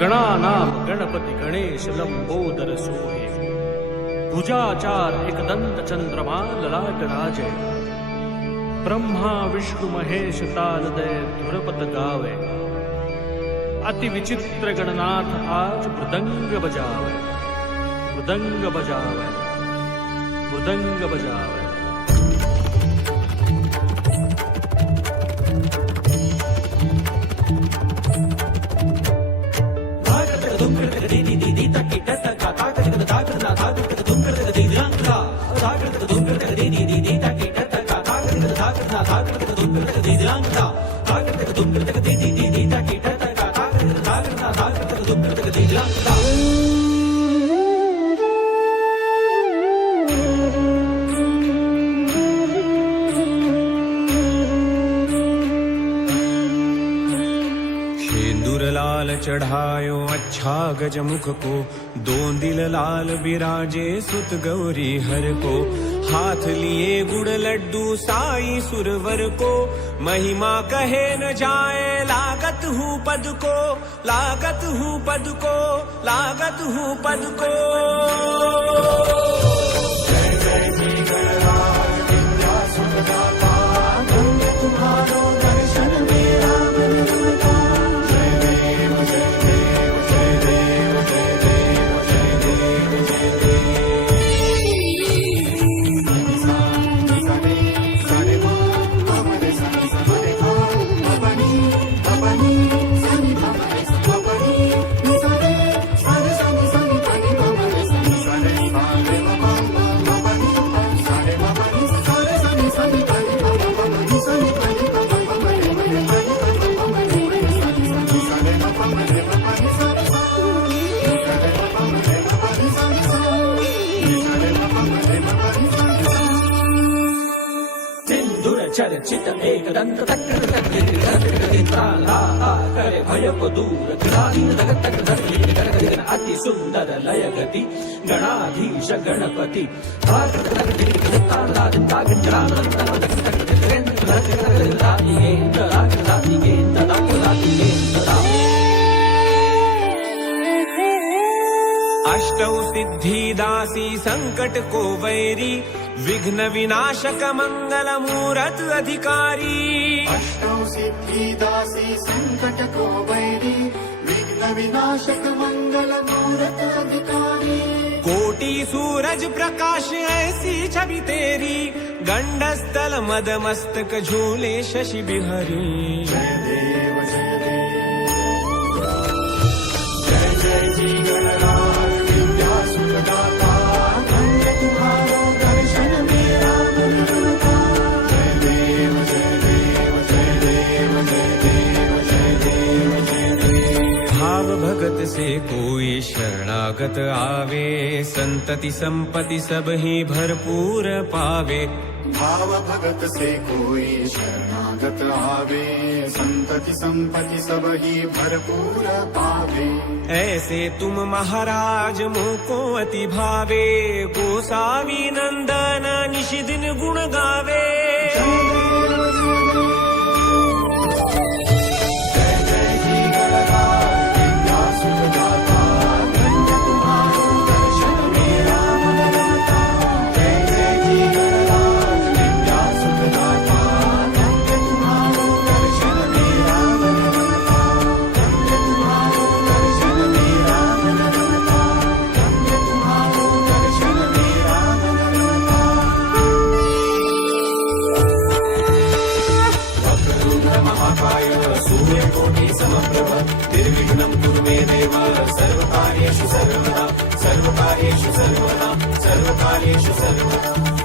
गणानाम गणपती गणेश लंबोदर सोहे भुजाचार एकदंत चंद्रमा ललाट राजे ब्रह्मा विष्णु महेश तालदय धुरपत गावे अति विचित्र गणनाथ आज मृदंग बजावे मृदंग बजावे मृदंग बजावे। लाल चढ़ायो अच्छा गजमुख को, दो दिल लाल बिराजे सुत गौरी हर को। हाथ लिए गुड़ लड्डू साई सुरवर को, महिमा कहे न जाए लागत हूँ पद को, लागत हूँ पद को, लागत हूँ पद को। जय जय जी गणराज विद्या सुखदाता, धन्य तुम्हारो दर्शन मेरा मन रमता। चर्चित एक दंत करे भय को दूर अति सुंदर लय गति गणाधीश गणपति अष्टौ सिद्धि दासी संकट को वैरी, विघ्न विनाशक मंगल मूरत अधिकारी। अष्टौ सिद्धि दासी संकट को वैरी, विघ्न विनाशक मंगल मूरत अधिकारी। कोटि सूरज प्रकाश ऐसी छवि तेरी, गंडस्थल मद मस्तक झूले शशि बिहारी। जय देव जय देव, जय जय जी गणराज विद्या सुखदाता, धन्य तुम्हारो दर्शन मेरा मन रमता। जय देव जय देव जय देव जय देव जय देव जय देव। भाव भगत से कोई शरणागत आवे, संतति संपत्ति सब ही भरपूर पावे। भाव भगत से कोई शरणागत आवे, संतति संपत्ति सब ही भरपूर पावे। ऐसे तुम महाराज मोको अति भावे, गोसावी नंदन निश दिन गुण गावे। सूर्यकोटि समप्रभ, निर्विघ्नं कुरु मे देव, सर्वकार्येषु सर्वदा, सर्वकार्येषु सर्वदा, सर्वकार्येषु सर्वदा।